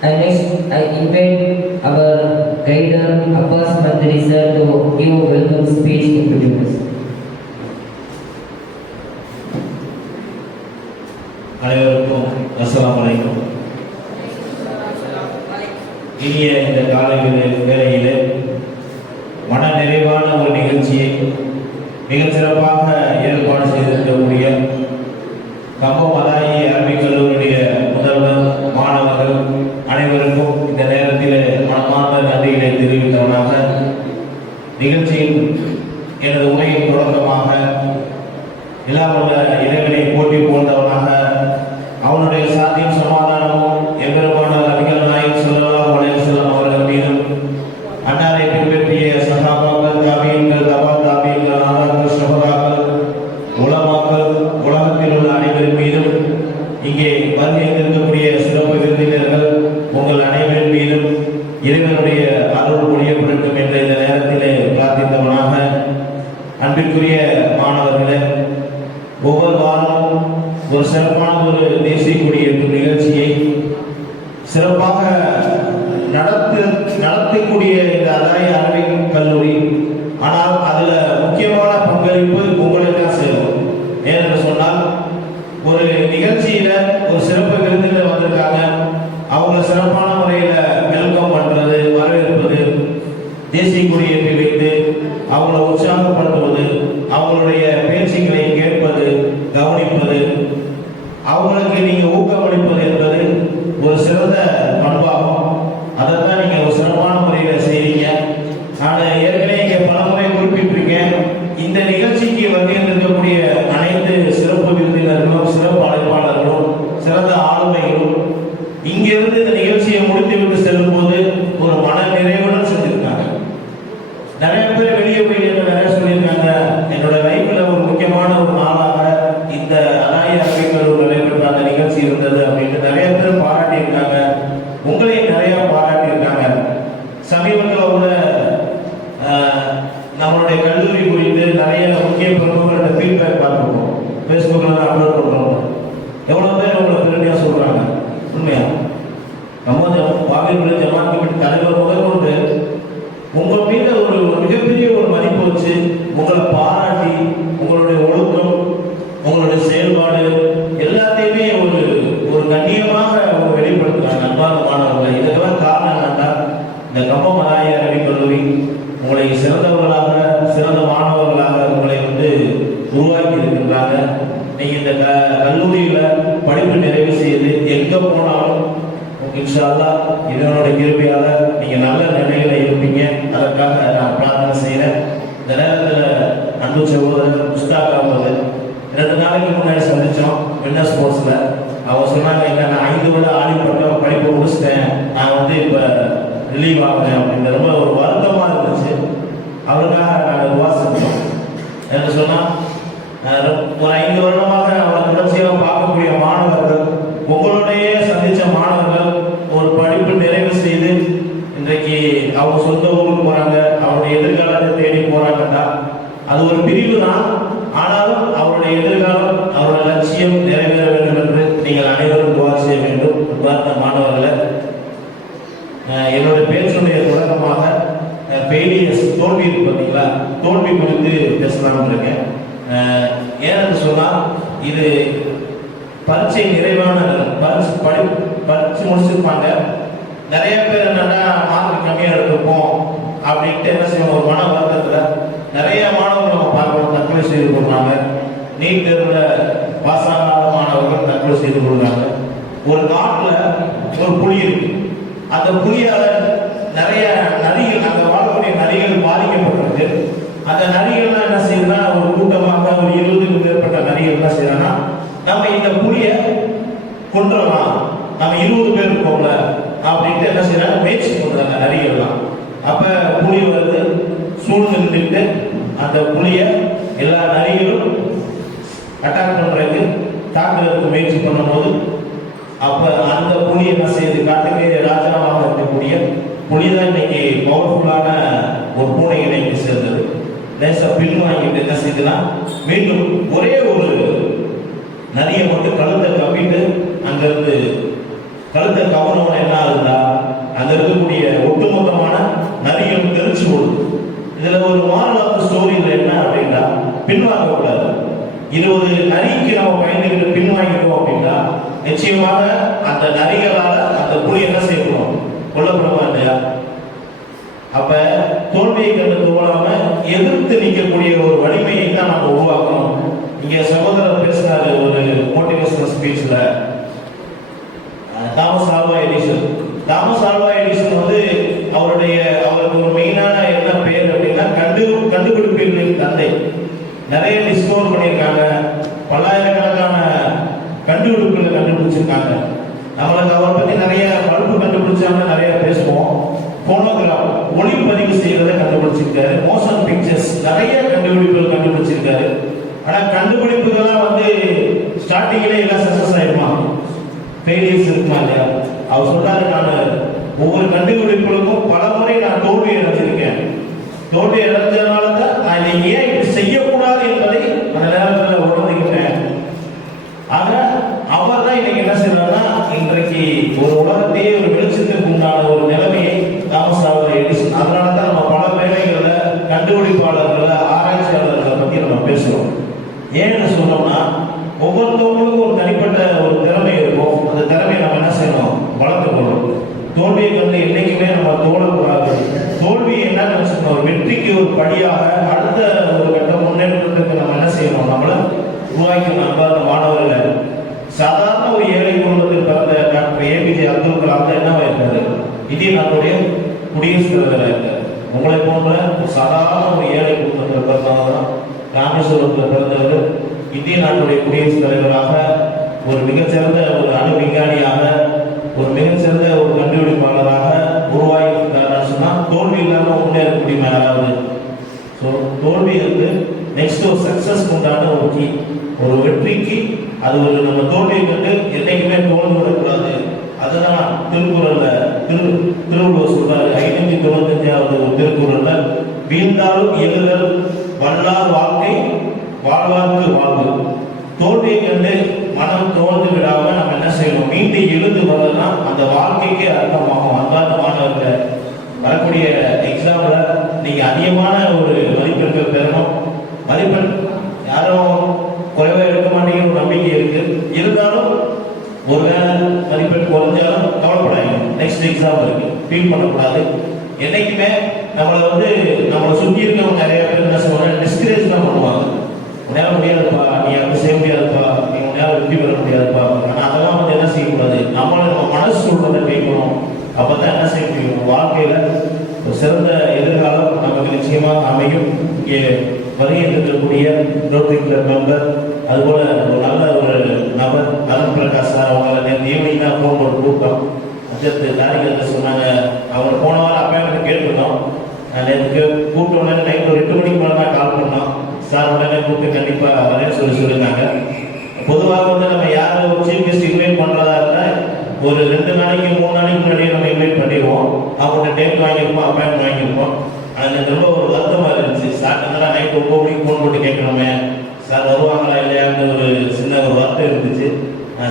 And next, I invite our guider, Abbas Mandri sir, to give a welcome speech in between us. அனைவருக்கும் அஸ்ஸலாமு அலைக்கும். இனிய இந்த காலை வேளையிலே மன நிறைவான ஒரு நிகழ்ச்சியை மிகச் சிறப்பாக ஏற்பாடு செய்திருக்கக்கூடிய கம்பம் மதாயி அரபிக் கல்லூரியுடைய முதல்வர், மாணவர்கள் அனைவருக்கும் இந்த நேரத்தில் மனமார்ந்த நன்றிகளை தெரிவித்தவனாக நிகழ்ச்சியில் எனது உரையின் தொடக்கமாக எல்லாம் உள்ள இறைவனை போட்டி போன்றவனாக அவனுடைய சாத்தியம் சமாதானமும் எம்பெருமான நபிகள் நாயகம் ஸல்லல்லாஹு அலைஹி வஸல்லம் அவர்கள் மீதும் அன்னாரை பின்பற்றிய சஹாபாக்கள், தாபீன்கள், தபா தாபீன்கள், ஆதாக்கள், ஷஹதாக்கள், உலமாக்கள், உலகத்தில் உள்ள அனைவரின் மீதும் இங்கே வருகை இருக்கக்கூடிய சிறப்பு விருந்தினர்கள் உங்கள் அனைவரின் மீதும் இறைவனுடைய அருள் பொழியப்படட்டும் என்ற இந்த நேரத்திலே பிரார்த்தித்தவனாக, அன்பிற்குரிய மாணவர்களே, ஒவ்வொரு வாரமும் ஒரு சிறப்பான ஒரு தேசிய கொடியேற்று நிகழ்ச்சியை சிறப்பாக நடத்தக்கூடிய இந்த அதாய அரபிக் கல்லூரி, ஆனால் அதுல முக்கியமான பங்களிப்பு உங்களுக்கு தான் சேரும். ஏனென்று சொன்னால், ஒரு நிகழ்ச்சியில ஒரு சிறப்பு விருந்தினர் வந்திருக்காங்க, அவங்க சிறப்பான முறையில வெல்கம் பண்றது, வரவேற்பது, தேசிய கொடியேற்றி வைத்து அவங்களை உற்சாகப்படுத்துவது, அவங்களுடைய பேச்சுக்களை கேட்பது, கவனிப்பது, அவங்களுக்கு நீங்க ஊக்கமளிப்பது என்பது ஒரு சிறந்த பண்பாகும். அதைத்தான் நீங்க ஒரு சிறப்பான முறையில செய்றீங்க. நான் ஏற்கனவே இங்க பலமுறை குறிப்பிட்டிருக்கேன், இந்த நிகழ்ச்சிக்கு வந்திருக்கக்கூடிய அனைத்து சிறப்பு விருந்தினர்களும், சிறப்பு அழைப்பாளர்களும், சிறந்த ஆளுமைகளும் இங்கிருந்து இந்த நிகழ்ச்சியை முடித்துவிட்டு செல்லும் போது ஒரு மன நிறைவுடன் செஞ்சிருக்காங்க. நிறைய பேர் வெளியே போய் நிறைய சொல்லியிருக்காங்க, என்னோட லைஃப்ல ஒரு முக்கியமான ஒரு நாளாக இந்த அதாய அரபிக் கல்லூரி நடைபெற்ற அந்த நிகழ்ச்சி இருந்தது அப்படின்னு நிறைய பேர் பாராட்டியிருக்காங்க. உங்களையும் நிறைய பாராட்டியிருக்காங்க. சமீபத்தில் கூட நம்மளுடைய கல்லூரி குறித்து நிறைய முக்கிய பிரமுகர்களோட ஃபீட்பேக் பார்த்துருக்கோம், ஃபேஸ்புக்கில் தான் அப்லோட் பண்ணுறோம். எவ்வளோ பேர் உங்களை பெருமையாக சொல்கிறாங்க. உண்மையா நம்ம வாகிர் ஜமாத் கமிட்டி தலைவர் முதல் கொண்டு உங்கள் மீது ஒரு மிகப்பெரிய ஒரு மதிப்பு வச்சு உங்களை பாராட்டி உங்களுடைய ஒழுக்கம், உங்களுடைய செயல்பாடு எல்லாத்தையுமே ஒரு ஒரு கண்ணியமாக வெளிப்படுத்துகிறாங்க அன்பார்ந்த மாணவர்கள். இதுக்கெல்லாம் காரணம் என்னன்னா, இந்த கம்பம் மதாயி அரபிக் கல்லூரி உங்களை சிறந்தவர்களாக, சிறந்த மாணவர்களாக உங்களை உருவாக்கி இருக்கின்றாங்க. நீங்க இந்த கல்லூரியில படிப்பு நிறைவு செய்து எங்க போனாலும் இன்ஷா அல்லாஹ் இதனுடைய கிருபையால நீங்க நல்ல நிலையில இருப்பீங்க. அதற்காக நான் பிரார்த்தனை செய்யறேன். இந்த நேரத்தில் அன்பு சகோதரர் முஸ்தாக் அகமது 2 நாளைக்கு முன்னாடி சந்திச்சோம் வின்னர் ஸ்போர்ட்ஸ்ல. அவங்க சொன்னாங்க, நான் 5 வருட ஆலிப்பட்டம் படிப்பு முடிச்சிட்டேன், நான் இப்ப ரிலீவ் ஆகுறேன் அப்படின்னு ரொம்ப ஒரு வருத்தமா இருந்துச்சு. அவருக்காக நாங்கள் துவா செஞ்சோம். என்று சொன்னா, ஒரு 5 வருடமாக அவரை தொடர்ச்சியாக பார்க்கக்கூடிய மாணவர்கள், உங்களுடைய சந்திச்ச மாணவர்கள் ஒரு படிப்பு நிறைவு செய்து இன்றைக்கு அவங்க சொந்த ஊருக்கு போறாங்க, அவருடைய எதிர்காலத்தை தேடி போறாங்கன்னா அது ஒரு பிரிவு தான். ஆனாலும் அவருடைய எதிர்காலம், அவருடைய லட்சியம் நிறைவேற வேண்டும் என்று நீங்கள் அனைவரும் துவா செய்ய வேண்டும். மாணவர்களை, என்னுடைய பேச்சுடைய தொடக்கமாக ஃபெயிலியர்ஸ், தோல்வி இருக்கு பார்த்தீங்களா, தோல்வி குறித்து பேசலாம்னு இருக்கேன். ஏன்னு சொன்னால், இது பரீட்சை நிறைவான பரீட்சை முடிச்சிருப்பாங்க. நிறைய பேர் என்னன்னா மார்க் கம்மியாக எடுத்துப்போம் அப்படின்ட்டு என்ன செய்வோம், ஒரு மன வருத்தத்தில் நிறைய மாணவர்கள் நம்ம பார்க்கணும் தற்கொலை செய்து கொள்றாங்க. நீட் தேர்வில் பாஸ் ஆகாத மாணவர்கள் தற்கொலை செய்து கொள்றாங்க. ஒரு காட்டில் ஒரு புலி இருக்கு, அந்த புலியால நிறைய நரிகள், அங்கே வாழக்கூடிய நரிகள் பாதிக்கப்பட்டிருக்கு. அந்த நரிகள்லாம் என்ன செய்யுதுன்னா, ஒரு கூட்டமாக ஒரு 20க்கும் மேற்பட்ட நரிகள் என்ன செய்யறாங்கன்னா, நம்ம இந்த புலியை கொன்றலாம், நம்ம 20 பேர் இருக்கோம்ல அப்படின்ட்டு என்ன செய்யறாங்க, முயற்சி பண்றாங்க நரிகள்லாம். அப்ப புலி சூழ்ந்து நின்றுட்டு அந்த புலியை எல்லா நரிகளும் அட்டாக் பண்றதுக்கு, தாக்குறதுக்கு முயற்சி பண்ணும்போது, அப்ப அந்த புலி என்ன செய்யுது, காட்டுக்கு ராஜாவாக இருக்கக்கூடிய புலிதான் இன்னைக்கு பவர்ஃபுல்லான ஒரு பூனை இணைக்கு சேர்ந்தது. லேசா பின் வாங்கிட்டு என்ன செய்யுதுன்னா, மீண்டும் ஒரே ஒரு நரியை மட்டும் கழுத்தை கப்பிட்டு அங்கிருந்து கழுத்தை கவனம் என்ன ஆகுதுன்னா, 20 நரிக்கு நம்ம பயந்துகிட்டு பின்வாங்கிட்டோம் அப்படின்னா நிச்சயமாக அந்த நரிகளால அந்த புலி என்ன செய்யணும், கொல்லப்படுமா இல்லையா? அப்ப தோல்வியை கண்டு தோழாம எதிர்த்து நிற்கக்கூடிய ஒரு வலிமையை தான் நம்ம உருவாக்கணும். இங்க சகோதரர் பேசினாரு ஒரு மோட்டிவேஷனல் ஸ்பீச்ல, Thomas Alva Edison. Thomas Alva Edison வந்து அவருக்கு ஒரு மெயினான என்ன பேர் அப்படின்னா கண்டுபிடிப்புகளின் தந்தை. நிறைய டிஸ்கவர் பண்ணியிருக்காங்க, பல்லாயிரக்கணக்கான கண்டுபிடிப்புகளை கண்டுபிடிச்சிருக்காங்க. நம்மளுக்கு அவரை பத்தி நிறைய பல்பு கண்டுபிடிச்சாங்க, நிறைய பேசுவோம். போனோகிராஃப் ஒளிப்பதிவு செய்யறதை கண்டுபிடிச்சிருக்காரு. மோஷன் பிக்சர்ஸ் நிறைய கண்டுபிடிப்புகள் கண்டுபிடிச்சிருக்காரு. ஆனா கண்டுபிடிப்புகள்லாம் வந்து ஸ்டார்டிங்லேயே எல்லாம் சக்சஸ் ஆயிடுமா, ஃபெயிலியர்ஸ் இருக்குமா இல்லையா? அவர் சொல்றாரு, நான் ஒவ்வொரு கண்டுபிடிப்புகளுக்கும் பல முறை நான் தோல்வி அடைஞ்சிருக்கேன். தோல்வி அடைஞ்சதுனால தான் நான் இதை ஏன் இப்படி செய்யக்கூடாது என்பதை அந்த நேரத்தில் உணர்ந்துக்கிட்டேன். ஆக அவர் தான் இன்னைக்கு என்ன செய்யறாருன்னா, இன்றைக்கு ஒரு உலகத்தையே ஒரு வெளிச்சத்துக்கு உண்டான ஒரு நிலைமையை தாமஸ் ஆல்வா எடிசன். அதனால தான் நம்ம பல வேலைகளை கண்டுபிடிப்பாளர்களை ஆராய்ச்சியாளர்களை பத்தி நம்ம பேசுறோம். ஏன்னு சொன்னோம்னா, ஒவ்வொருத்தவங்களுக்கும் ஒரு தனிப்பட்ட ஒரு திறமை இருக்கும். அந்த திறமையை நம்ம என்ன செய்யணும், வளர்த்துக்கணும். தோல்வியை கண்டு என்னைக்குமே நம்ம தோழக்கூடாது. தோல்வி என்ன நினைச்சுக்கணும், ஒரு வெற்றிக்கு ஒரு படியாக அடுத்த ஒரு கட்ட முன்னேற்றத்துக்கு நம்ம என்ன செய்யணும், நம்மள உருவாக்கணும். நம்ம அந்த மாணவர்களை சாதாரண ஒரு ஏழை குடும்பத்தில் பிறந்த டாக்டர் ஏபிஜே அப்துல் கலாம் என்னவா இருக்காரு, இந்திய நாட்டுடைய குடியரசுத் தலைவராக இருக்காரு. உங்களை போன்ற சாதாரண ஒரு ஏழை குடும்பத்தில் பிறந்தவங்க தான் ராமேஸ்வரத்தில் பிறந்தவர் இந்திய நாட்டுடைய குடியரசுத் தலைவராக, ஒரு மிகச்சிறந்த ஒரு அணு விஞ்ஞானியாக, ஒரு மிகச்சிறந்த ஒரு கண்டுபிடிப்பாளராக உருவாகியிருக்காருன்னு சொன்னா தோல்வி இல்லாமல் முன்னேற முடியுமா யாராவது? ஸோ தோல்வி வந்து நெக்ஸ்ட் ஒரு சக்சஸ் உண்டான ஒரு கீ, ஒரு வெற்றிக்கு. அது ஒரு நம்ம தோல்வியை கண்டு என்னைக்குமே தோல்வி விடக்கூடாது. அதுதான் திருக்குறள்ல திருவள்ளுவர் சொல்றாரு, 595வது ஒரு திருக்குறள்ல, வீழ்ந்தாலும் எழுதல் வல்லார் வாழ்க்கை வாழ்வார்க்கு வாழ்வு. தோல்வியை கண்டு மனம் தோல்ந்து விடாம நம்ம என்ன செய்யணும், மீண்டும் எழுந்து வரலாம், அந்த வாழ்க்கைக்கு அர்த்தமாகும். அன்பார்ந்த மாணவர்களை, வரக்கூடிய எக்ஸாம்ல நீங்க அதிகமான ஒரு மதிப்பெண்கள் பெறணும். மதிப்பெண் யாரும் குறைவா எடுக்க மாட்டேங்கிற ஒரு நம்பிக்கை இருக்கு. இருந்தாலும் ஒருவேளை மதிப்பெண் குறைஞ்சாலும் கவலைப்படாங்க, நெக்ஸ்ட் எக்ஸாம் இருக்கு, ஃபீல் பண்ணக்கூடாது. என்னைக்குமே நம்மளை சுற்றி இருக்கவங்க நிறைய பேர் என்ன சொல்றாங்க, டிஸ்கரேஜ் தான் பண்ணுவாங்க. உன்னால முடியாதுப்பா, நீ அப்படி செய்ய முடியாதுப்பா, நீ உன்னால வெற்றி பெற முடியாதுப்பா. ஆனா அதெல்லாம் வந்து என்ன செய்யக்கூடாது, நம்ம மனசு சொல்றதை கேட்கணும். அப்பதான் என்ன செய்ய முடியும், வாழ்க்கையில ஒரு சிறந்த எதிர்காலம் நமக்கு நிச்சயமாக அமையும். இங்கே வருகின்றக்கூடிய ரோட்டரி கிளப் மெம்பர், அதுபோல ஒரு நல்ல ஒரு நபர் அருண் பிரகாஷ் சார், அவங்கள நேற்று ஈவினிங் தான் போன ஒரு கூட்டம் அஜத்து தாரிகத்தை சொன்னாங்க. அவர் போன வாரம் அப்பாயின்மெண்ட் கேட்டிருந்தோம். நேற்று கூப்பிட்டோன்னே நைட் ஒரு 8 மணிக்கு மேலே தான் கால் பண்ணோம். சார் உடனே கூப்பிட்டு கண்டிப்பாக வரேன்னு சொல்லியிருந்தாங்க. பொதுவாக வந்து நம்ம யாரும் ஒரு சீஃப் கெஸ்ட் இன்வைட் பண்ணுறதா இருந்தால் ஒரு 2 நாளைக்கு 3 நாளைக்கு முன்னாடியே நம்ம இன்வைட் பண்ணிடுவோம். அவங்கள்ட்ட டேட் வாங்கியிருப்போம், அப்பாயின்மெண்ட் வாங்கியிருப்போம். அது ரொம்ப ஒரு வருத்தமாக இருந்துச்சு. சார் என்னடா நைட் 9 மணிக்கு ஃபோன் போட்டு கேட்கணுமே, சார் வருவாங்களா இல்லையான்னு ஒரு சின்ன ஒரு வருத்தம் இருந்துச்சு.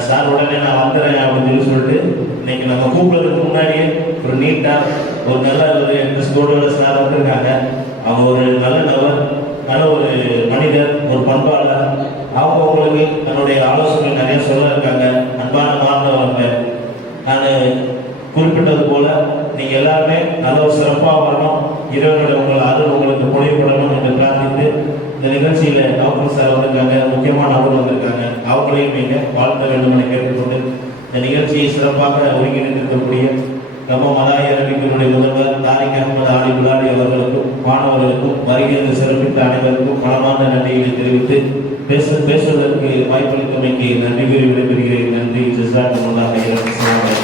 சார் உடனே நான் வந்துடுறேன் அப்படின்னு சொல்லிட்டு இன்னைக்கு நம்ம கூப்பிடுறதுக்கு முன்னாடியே ஒரு நீட்டாக ஒரு நல்ல ஒரு ட்ரெஸ்கோடோட சார் வந்துருக்காங்க. அவங்க ஒரு நல்ல நபர், நல்ல ஒரு மனிதர், ஒரு பண்பாளர். அவங்க உங்களுக்கு தன்னுடைய ஆலோசனை நிறைய சொல்ல இருக்காங்க. அன்பான மாணவங்க, நான் குறிப்பிட்டது போல நீங்க எல்லாருமே நல்ல ஒரு சிறப்பாக வரணும். இறைவனுடைய உங்கள் அருள் உங்களுக்கு பொழியப்படணும் என்று பிரார்த்தித்து, இந்த நிகழ்ச்சியில டாக்டர் சார் வந்திருக்காங்க, முக்கியமான நபர் வந்திருக்காங்க, அவங்களையும் நீங்க வாழ்த்த வேண்டும் என கேட்டுக்கொண்டு இந்த நிகழ்ச்சியை சிறப்பாக ஒருங்கிணைந்திருக்கக்கூடிய நம்ம மலாய அரபிகளுடைய முதல்வர் தாரிக் அஹமது ஆலி புலாடி அவர்களுக்கும் மாணவர்களுக்கும் வருகின்ற சிறப்பித்த அனைவருக்கும் மனமார்ந்த நன்றிகளை தெரிவித்து பேசுவதற்கு வாய்ப்பளித்தமைக்கு நன்றி கூறி விடைபெறுகிறேன். நன்றி. ஜஸாக்கல்லாஹ்.